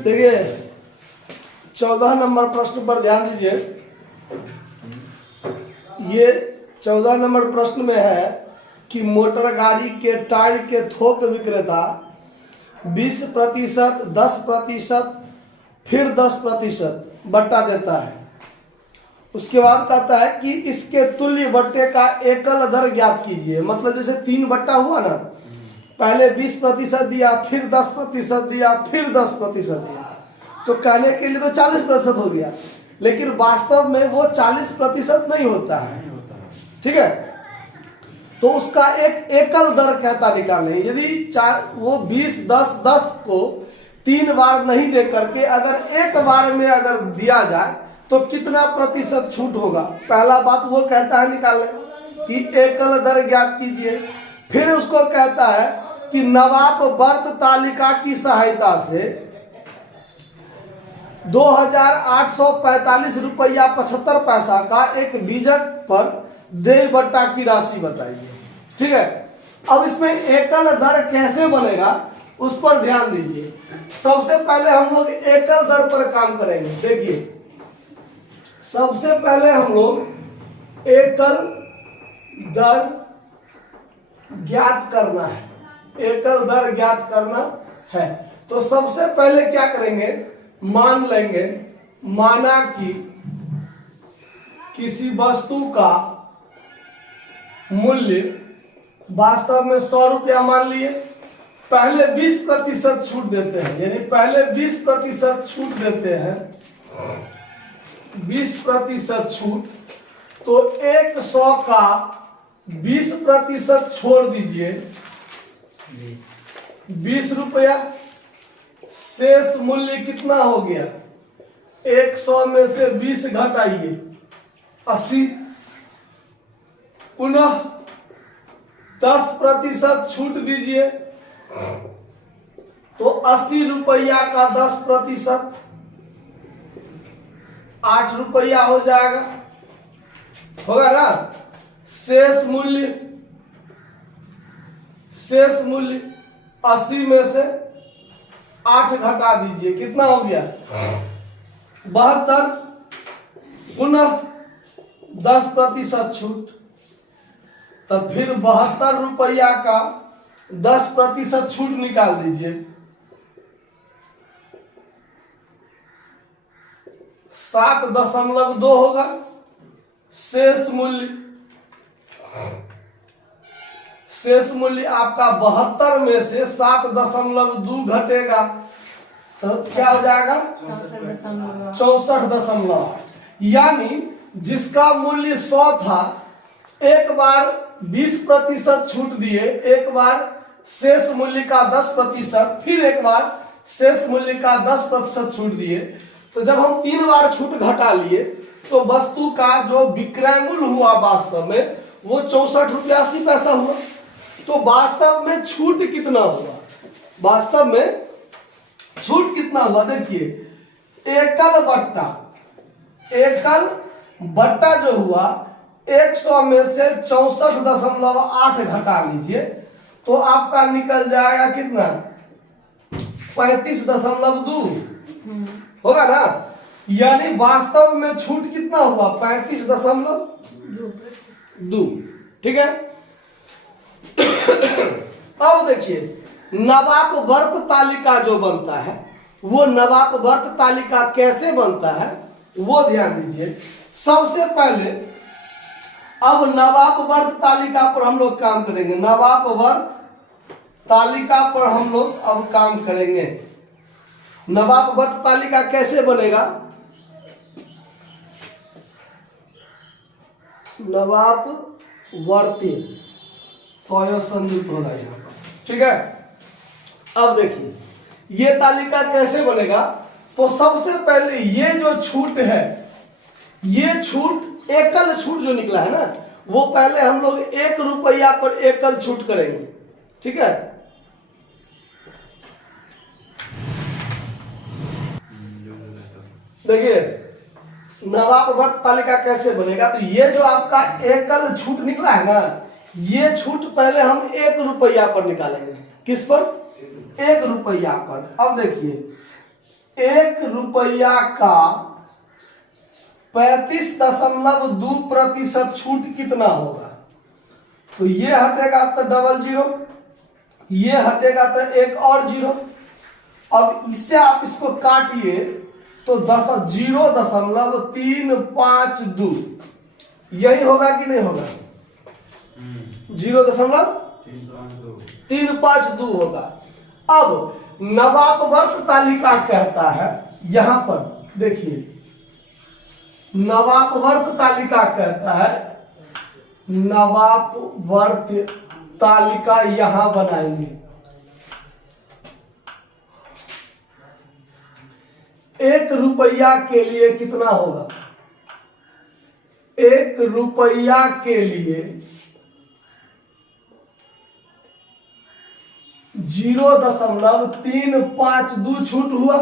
देखिए 14 नंबर प्रश्न पर ध्यान दीजिए। ये 14 नंबर प्रश्न में है कि मोटर गाड़ी के टायर के थोक विक्रेता 20%, 10%, फिर 10% बट्टा देता है। उसके बाद कहता है कि इसके तुल्य बट्टे का एकल दर ज्ञात कीजिए। मतलब जैसे 3 बट्टा हुआ ना, पहले 20% दिया, फिर 10% दिया, फिर 10% दिया, तो कहने के लिए तो 40% हो गया, लेकिन वास्तव में वो 40% नहीं होता है। ठीक है, तो उसका एक एकल दर कहता निकालें। यदि वो 20, 10, 10 को 3 बार नहीं दे करके अगर एक बार में अगर दिया जाए तो कितना प्रतिशत छूट होगा। पहला बात वो कहता है निकालें कि एकल दर ज्ञात कीजिए। फिर उसको कहता है कि नवाब वर्त तालिका की सहायता से 2845 रुपया 75 पैसा का एक बीजक पर देय बट्टा की राशि बताइए। ठीक है, अब इसमें एकल दर कैसे बनेगा उस पर ध्यान दीजिए। सबसे पहले हम लोग एकल दर पर काम करेंगे। देखिए, सबसे पहले हम लोग एकल दर ज्ञात करना है। एकल दर ज्ञात करना है तो सबसे पहले क्या करेंगे, मान लेंगे, माना कि किसी वस्तु का मूल्य वास्तव में 100 रुपया मान लिए, पहले 20% छूट देते हैं, यानी पहले 20% छूट देते हैं, 20% छूट, तो 100 का 20% छोड़ दीजिए, 20 रुपया। शेष मूल्य कितना हो गया, 100 में से 20 घटाइए, 80। पुनः 10% छूट दीजिए, तो 80 रुपया का 10% 8 रुपया हो जाएगा, होगा ना। शेष मूल्य 80 में से 8 घटा दीजिए, कितना हो गया, 72। पुनः 10% छूट, तब फिर 72 रुपया का 10% छूट निकाल दीजिए, 7.2 होगा। शेष मूल्य आपका 72 में से 7.2 घटेगा तो क्या हो जाएगा, 64.8। यानी जिसका मूल्य 100 था, एक बार 20% छूट दिए, एक बार शेष मूल्य का 10%, फिर एक बार शेष मूल्य का 10% छूट दिए, तो जब हम 3 बार छूट घटा लिए तो वस्तु का जो विक्रय मूल्य हुआ वास्तव में वो 64 रुपया 80 पैसा हुआ। तो वास्तव में छूट कितना हुआ, वास्तव में छूट कितना हुआ, देखिए, एकल बट्टा जो हुआ 100 में से 64.8 घटा लीजिए, तो आपका निकल जाएगा कितना, 35.2 होगा ना। यानी वास्तव में छूट कितना हुआ, 35.2। ठीक है, अब देखिए नवाब वर्त तालिका जो बनता है, वो नवाब वर्त तालिका कैसे बनता है वो ध्यान दीजिए। सबसे पहले अब नवाब वर्त तालिका पर हम लोग काम करेंगे। नवाब वर्त तालिका पर हम लोग अब काम करेंगे। नवाब वर्त तालिका कैसे बनेगा, नवाब वर्ती तो संयुक्त होगा यहाँ पर। ठीक है, अब देखिए ये तालिका कैसे बनेगा, तो सबसे पहले ये जो छूट है, ये छूट एकल छूट जो निकला है ना, वो पहले हम लोग 1 रुपया पर एकल छूट करेंगे। ठीक है, देखिए नवाब वर्त तालिका कैसे बनेगा, तो ये जो आपका एकल छूट निकला है ना, ये छूट पहले हम 1 रुपया पर निकालेंगे। किस पर, 1 रुपया पर। अब देखिए 1 रुपया का 35.2% छूट कितना होगा? तो ये हटेगा तो 00, ये हटेगा तो एक और 0। अब इससे आप इसको काटिए तो 0.352 यही होगा कि नहीं होगा? 0.352 होगा। अब नवापवर्त तालिका कहता है, यहां पर देखिए नवापवर्त तालिका कहता है, नवापवर्त तालिका यहां बनाएंगे। 1 रुपया के लिए कितना होगा? 1 रुपया के लिए 0.352 छूट हुआ।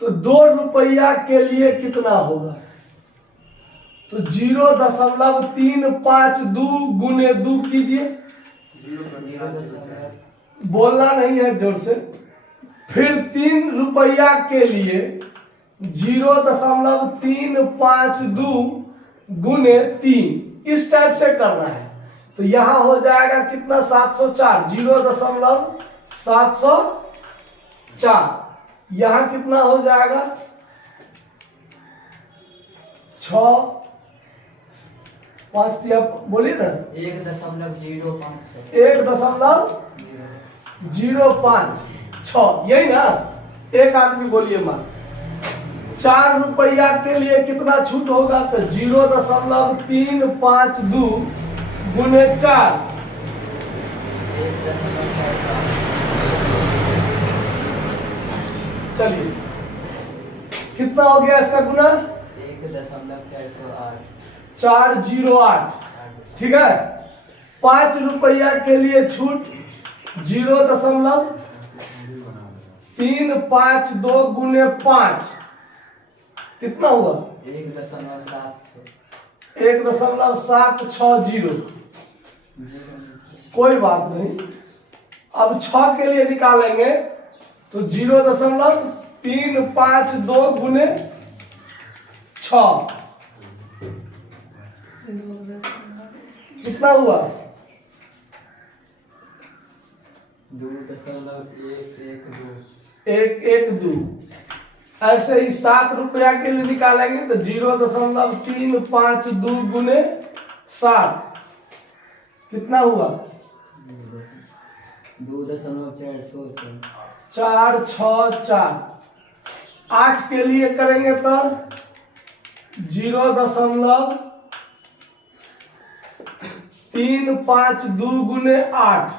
तो 2 रुपया के लिए कितना होगा? तो 0.352 गुने 2 कीजिए, बोलना नहीं है जोर से। फिर 3 रुपया के लिए 0.352 गुने 3, इस टाइप से करना है। तो यहां हो जाएगा कितना? 704, 0.704। यहां कितना हो जाएगा? 6 5 दिया, बोलिए ना। 1.056, यही ना? एक आदमी बोलिए मां। 4 रुपया के लिए कितना छूट होगा? तो 0.352 गुने 4, चलिए कितना हो गया इसका गुना? 408। ठीक है। 5 रुपया के लिए छूट 0.352 गुने 5 कितना हुआ? 1.760। कोई बात नहीं। अब 6 के लिए निकालेंगे तो 0.352 गुने 6 कितना हुआ? 112। ऐसे ही 7 रुपया के लिए निकालेंगे तो 0.352 गुने 7 कितना हुआ? 464। 8 के लिए करेंगे तो 0.352 गुने 8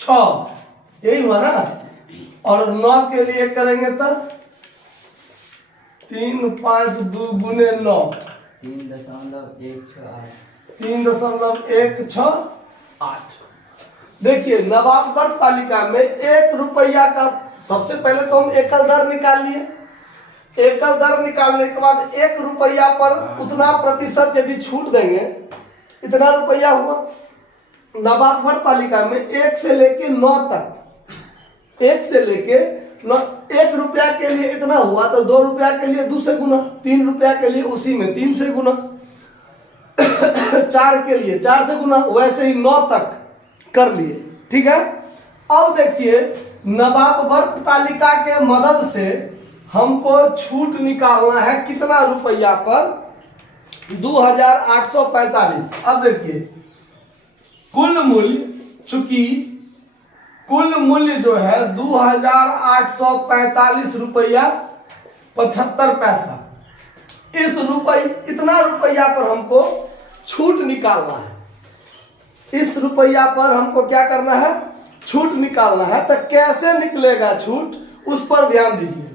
2.816, यही हुआ ना। और 9 के लिए करेंगे तो 352 गुने 9 3.168। देखिए नवापवर्त तालिका में 1 रुपया का सबसे पहले तो हम एकल दर निकाल लिए। एकल दर निकालने के बाद 1 रुपया पर उतना प्रतिशत यदि छूट देंगे, इतना रुपया हुआ। नवापवर्त तालिका में 1 से लेके 9 तक, 1 से लेके 9, 1 रुपया के लिए इतना हुआ तो 2 रुपया के लिए 2 से गुना, 3 रुपया के लिए उसी में 3 से गुना, 4 के लिए 4 से गुना, वैसे ही 9 तक कर लिए। ठीक है। अब देखिए नवापवर्त तालिका के मदद से हमको छूट निकालना है कितना रुपया पर? 2845। अब देखिए कुल मूल्य, चूंकि कुल मूल्य जो है 2845 रुपया 75 पैसा, इस इतना रुपया पर हमको छूट निकालना है। इस रुपया पर हमको क्या करना है? छूट निकालना है। तो कैसे निकलेगा छूट, उस पर ध्यान दीजिए।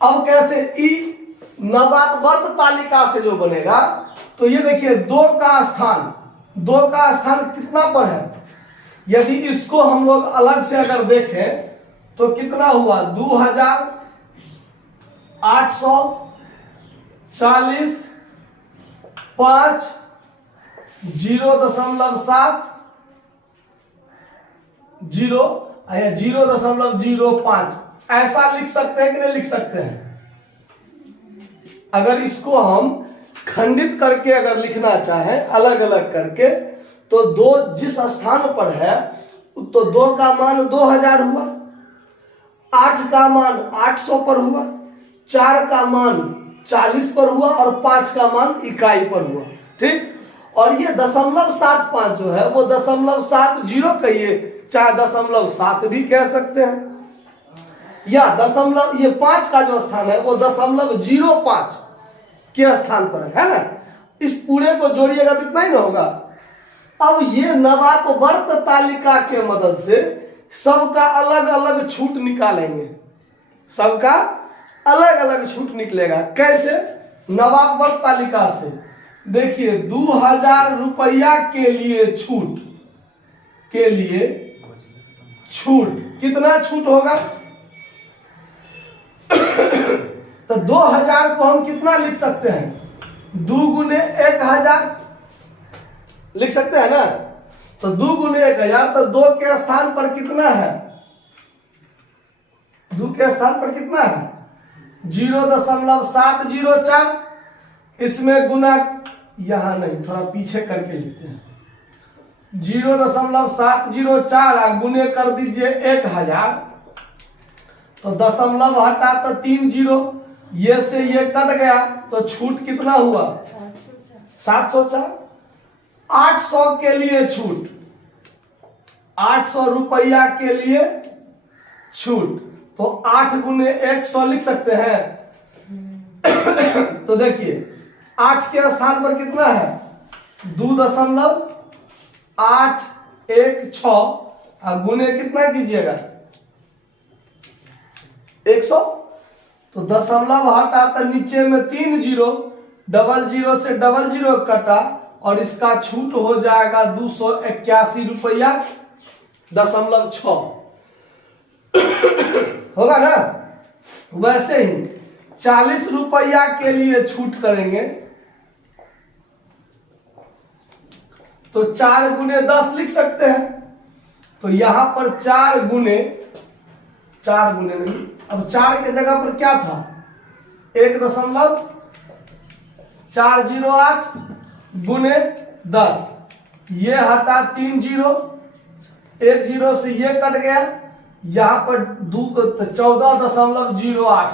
अब कैसे? नवापवर्त तालिका से जो बनेगा, तो ये देखिए 2 का स्थान कितना पर है? यदि इसको हम लोग अलग से अगर देखें तो कितना हुआ? 2840 5 0.7 0 या 0.05 ऐसा लिख सकते हैं कि नहीं लिख सकते हैं? अगर इसको हम खंडित करके अगर लिखना चाहें अलग अलग करके, तो 2 जिस स्थान पर है तो 2 का मान 2000 हुआ, 8 का मान 800 पर हुआ, 4 का मान 40 पर हुआ और 5 का मान इकाई पर हुआ। ठीक, और ये 0.75 जो है वो 0.70 कहिए, चाहे 0.7 भी कह सकते हैं, या ये 5 का जो स्थान है वो 0.05 के स्थान पर है ना। इस पूरे को जोड़िएगा तो इतना ही ना होगा। अब ये नवापवर्त तालिका के मदद से सबका अलग अलग छूट निकालेंगे, सबका अलग अलग छूट निकलेगा। कैसे? नवापवर्त तालिका से देखिए, 2000 रुपया के लिए छूट, के लिए छूट कितना छूट होगा? तो 2000 को हम कितना लिख सकते हैं? 2 गुने 1000 लिख सकते हैं ना। तो 2 गुने 1000, तो 2 के स्थान पर कितना है? 2 के स्थान पर कितना है? 0.704। इसमें गुना, यहां नहीं, थोड़ा पीछे करके लिखते हैं। 0.704 गुने कर दीजिए 1000, तो दशमलव हटा तो 3 0, ये से ये कट गया, तो छूट कितना हुआ? 704। 800 के लिए छूट, 800 रुपया के लिए छूट, तो 8 गुने 100 लिख सकते हैं। तो देखिए 8 के स्थान पर कितना है? 2.816 और गुने कितना कीजिएगा? 100। तो दशमलव हटा तो नीचे में 3 0, 00 से 00 कटा और इसका छूट हो जाएगा 281 रुपया 0.6 होगा ना। वैसे ही 40 रुपया के लिए छूट करेंगे तो 4 गुने 10 लिख सकते हैं। तो यहां पर 4 गुने नहीं, अब 4 के जगह पर क्या था? 1.408 गुने 10, ये हटा 3 0, 1 0 से ये कट गया, यहां पर 14.08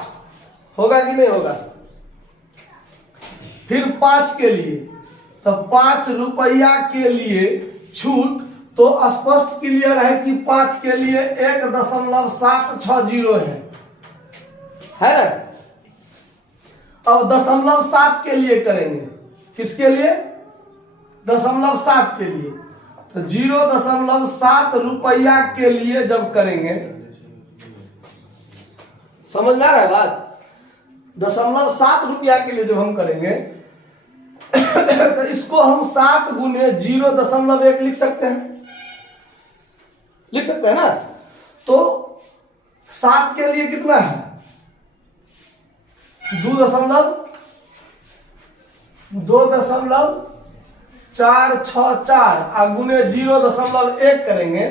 होगा कि नहीं होगा? फिर 5 के लिए, तो 5 रुपया के लिए छूट, तो स्पष्ट क्लियर है कि 5 के लिए 1.760 है ना। अब 0.7 के लिए करेंगे, किसके लिए? 0.7 के लिए, तो 0.7 रुपया के लिए जब करेंगे, समझ में आ रहा है बात? 0.7 रुपया के लिए जब हम करेंगे तो इसको हम 7 गुने 0.1 लिख सकते हैं, लिख सकते हैं ना। तो 7 के लिए कितना है? 2.464 और गुने 0.1 करेंगे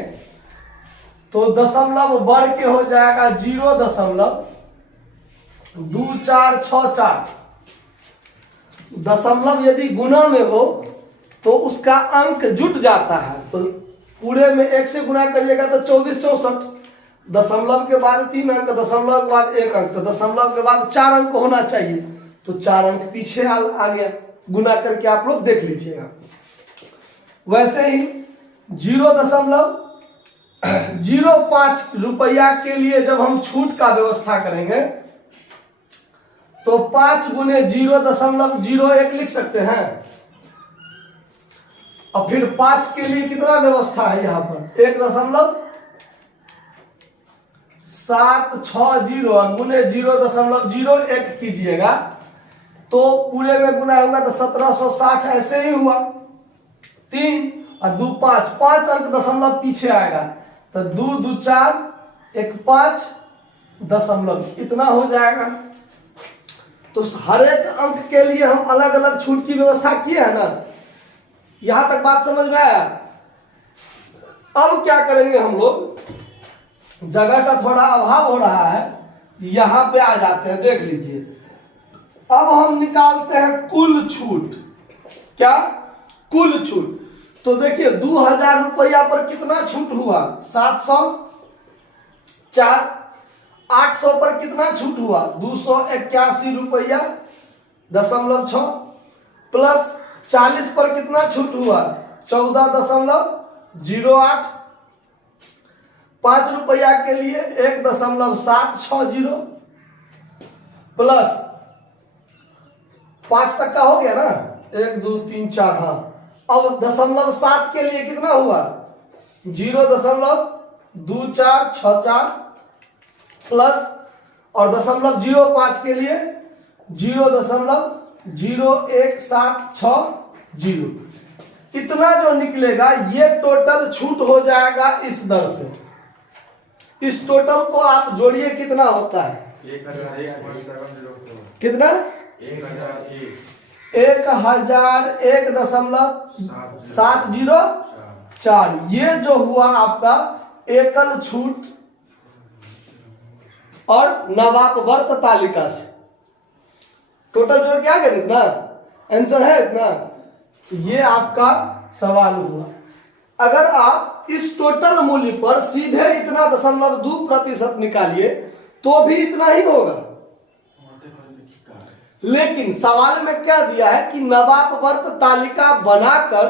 तो दशमलव बढ़ के हो जाएगा 0.2464। दशमलव यदि गुना में हो तो उसका अंक जुट जाता है, तो पूरे में 1 से गुना करिएगा तो 24 64, दशमलव के बाद 3 अंक, दशमलव के बाद 1 अंक, तो दशमलव के बाद 4 अंक होना चाहिए, तो 4 अंक पीछे आ गया। गुना करके आप लोग देख लीजिएगा। वैसे ही 0.05 रुपया के लिए जब हम छूट का व्यवस्था करेंगे तो 5 गुने 0.01 लिख सकते हैं। और फिर 5 के लिए कितना व्यवस्था है यहां पर? 1.760 गुने 0.01 कीजिएगा तो पूरे में गुना होगा तो 1760 ऐसे ही हुआ। 3 और 2 5, 5 अंक दशमलव पीछे आएगा तो 2 2 4 1 5 दशमलव इतना हो जाएगा। तो हर एक अंक के लिए हम अलग अलग छूट की व्यवस्था किए है ना। यहां तक बात समझ में आया। अब क्या करेंगे हम लोग, जगह का थोड़ा अभाव हो रहा है, यहां पे आ जाते हैं। देख लीजिए, अब हम निकालते हैं कुल छूट। क्या? कुल छूट। तो देखिए 2000 रुपया पर कितना छूट हुआ? 704। 800 पर कितना छूट हुआ? 281 रुपया दशमलव 6। प्लस 40 पर कितना छूट हुआ? 14.08। 5 रुपया के लिए 1.760 प्लस 5 तक का हो गया ना, 1 2 3 4। हाँ, अब 0.7 के लिए कितना हुआ? 0.2464 प्लस, और 0.05 के लिए 0.01760। इतना जो निकलेगा ये टोटल छूट हो जाएगा इस दर से। इस टोटल को आप जोड़िए, कितना होता है? 1001 कितना? 1001.704। ये जो हुआ आपका एकल छूट और नवापवर्त तालिका से। टोटल जोड़ के आ गया इतना? आंसर है इतना? ये आपका सवाल हुआ। अगर आप इस टोटल मूल्य पर सीधे इतना 0.2% निकालिए तो भी इतना ही होगा। लेकिन सवाल में क्या दिया है कि नवापवर्त तालिका बनाकर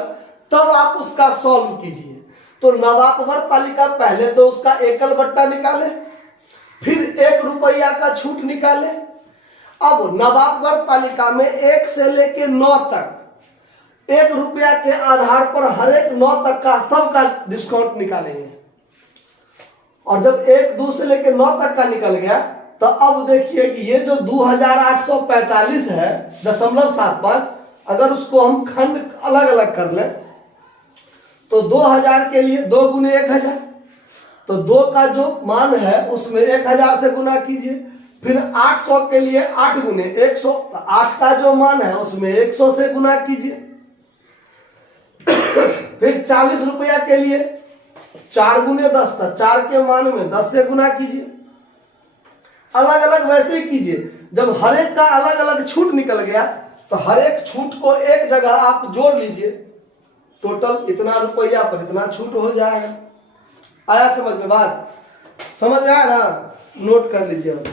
तब आप उसका सॉल्व कीजिए। तो नवापवर्त तालिका पहले तो उसका एकल बट्टा निकाले, फिर 1 रुपया का छूट निकाले। अब नवापवर्त तालिका में 1 से लेके 9 तक 1 रुपया के आधार पर हर एक 9 तक का सबका डिस्काउंट निकालेंगे। और जब 1 2 से लेके 9 तक का निकल गया तो अब देखिए कि ये जो 2845 है 0.75, अगर उसको हम खंड अलग अलग कर लें तो 2000 के लिए 2 गुने 1000, तो 2 का जो मान है उसमें 1000 से गुना कीजिए। फिर 800 के लिए 8 गुने 100, तो 8 का जो मान है उसमें 100 से गुना कीजिए। फिर 40 रुपया के लिए 4 गुने 10, तो 4 के मान में 10 से गुना कीजिए। अलग अलग वैसे ही कीजिए। जब हर एक का अलग अलग छूट निकल गया तो हर एक छूट को एक जगह आप जोड़ लीजिए, टोटल इतना रुपया पर इतना छूट हो जाएगा। आया समझ में बात? समझ में आया ना? नोट कर लीजिए अब।